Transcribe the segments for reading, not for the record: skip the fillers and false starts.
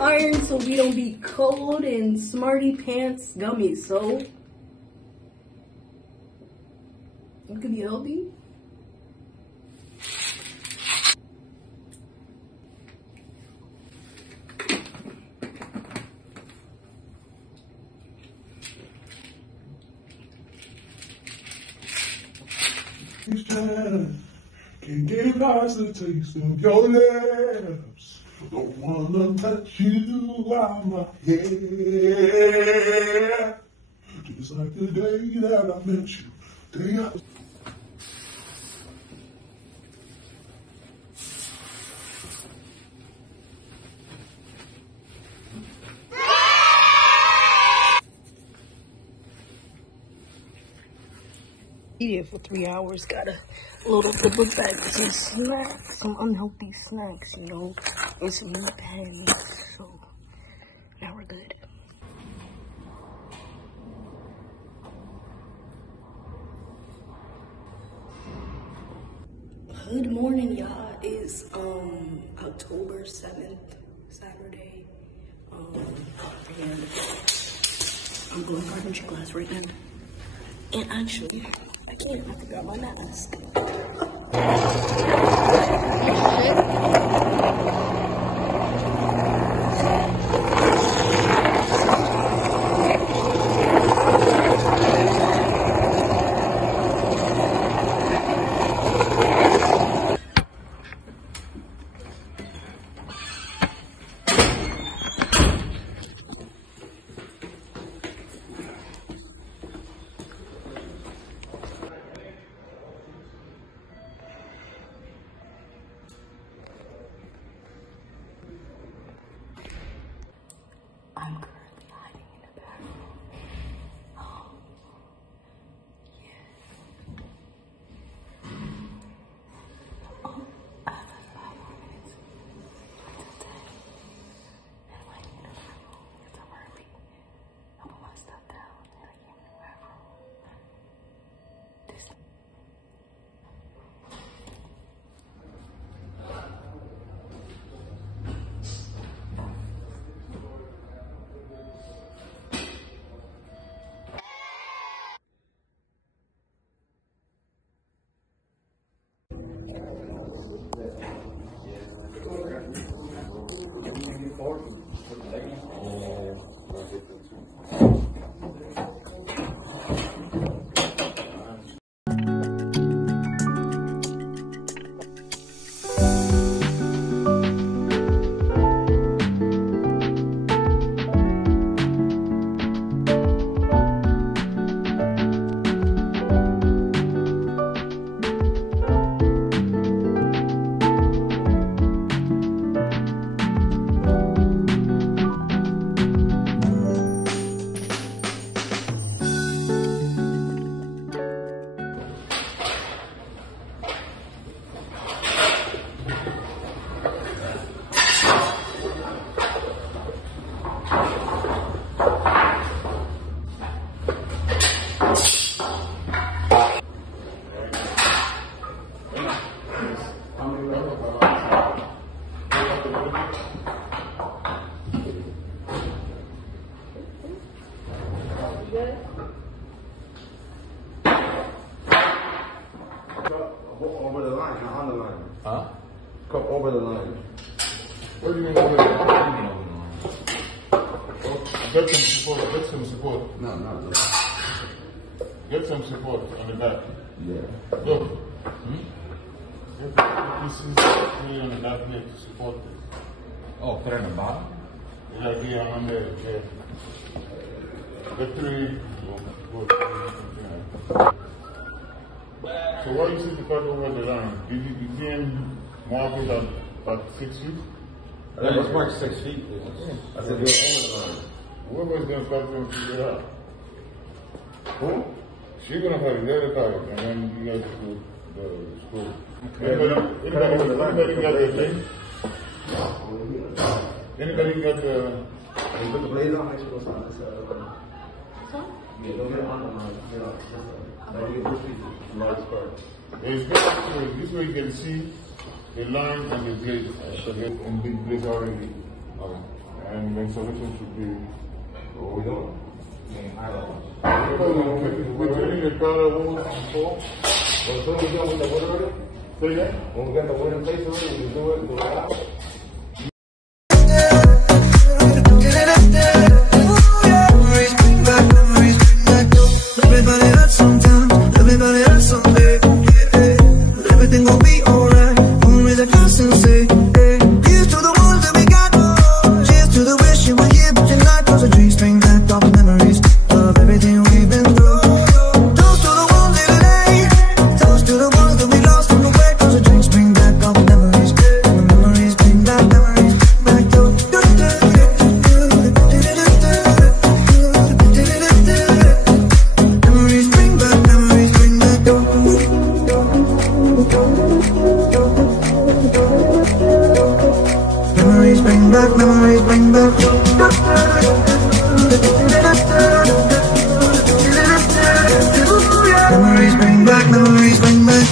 Iron so we don't be cold and smarty pants gummies, so it could be healthy. Can't get past the taste of your lips. Don't wanna touch you while my head. Just like the day that I met you. Day I Eat it for 3 hours, gotta load up the book bag with some snacks, some unhealthy snacks, you know, and some meat patties, so now we're good. Good morning, y'all. It's October 7th, Saturday. And I'm going to carpentry class right now. And actually, I forgot my mask. I'm currently hiding in the bathroom. Oh, yes. Oh, I have like 5 more minutes until 10. And I'm hiding in the bathroom. It's up early. I put my stuff down and I came in the bathroom. This. Over the line, not on the line. Huh? Come over the line. What do you mean over the line? What do you mean over the line? Get some support, get some support. No, not that. Get some support on the back. Yeah. Look. Get pieces three on the back here to support this. Oh, put it on the bottom? Yeah, here on there, yeah. Get 3 support. So why you see the cut over the line? Did you see him mark it at 6 feet? I think it's marked 6 feet. I said, you're over the line. Whoever's gonna cut them figure it out. Who? She's gonna cut it, let her cut it, and then you guys do the screw. Anybody got the thing? Anybody got the... You put the blade on, actually goes on this side. Yeah, don't get it on the line. Get it on. Like you get this piece, large part. It's good. This way you can see the line and the blade. And the blade already. And then solution should be... What we doing? I don't know. We're turning the color over before. Well, so we done with the wood already? Say that? When we got the wood in place already, we do it and go out. Everybody hurts sometimes, everybody hurts someday. But everything gon' be alright. Only the constant say, hey. Here's to the ones that we got. Cheers to the wish you were here, but you're not. Cause the dreams bring back all the memories of everything we've been through. Toast to the ones here today. Toast to the ones that we lost on the way. Cause the dreams bring back all the memories. And the memories bring back memories. Back to memories bring back. Memories bring back, memories bring back. Memories bring back, memories bring back. Memories bring back, memories bring back.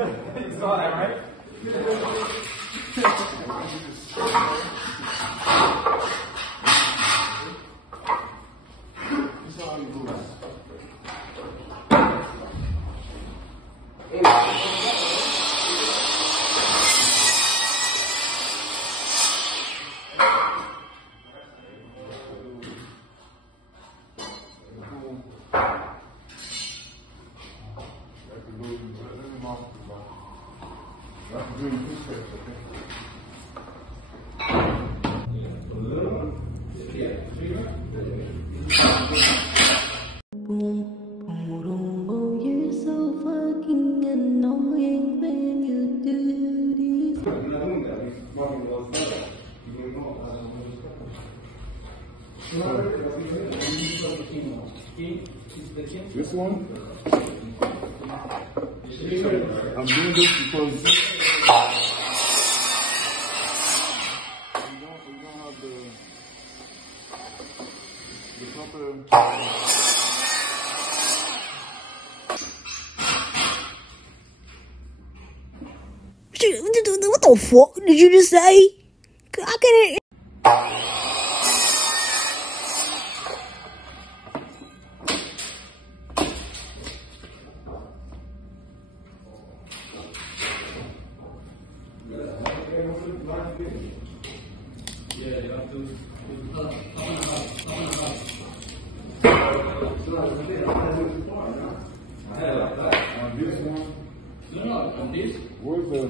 You saw that, right? You're so fucking annoying when you do this. This one? I'm doing this because we don't have the proper. What the fuck did you just say? I couldn't. Where's the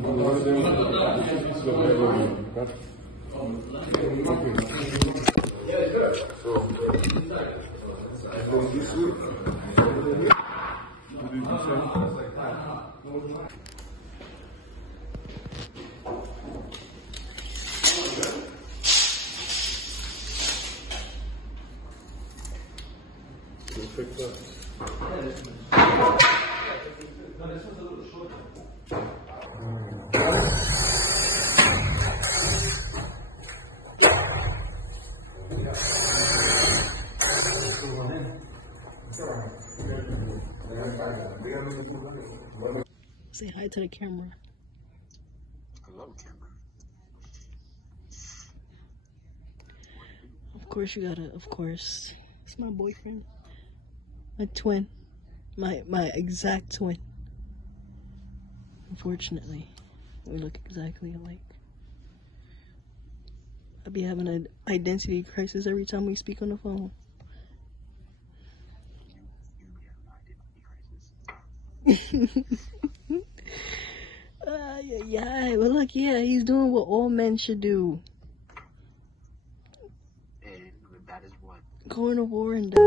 Say hi to the camera. Hello, camera. Of course you gotta, of course. It's my boyfriend. My twin. My exact twin. Unfortunately, we look exactly alike. I be having an identity crisis every time we speak on the phone. Yeah, well, look, yeah, he's doing what all men should do. And that is what? Going to war and die.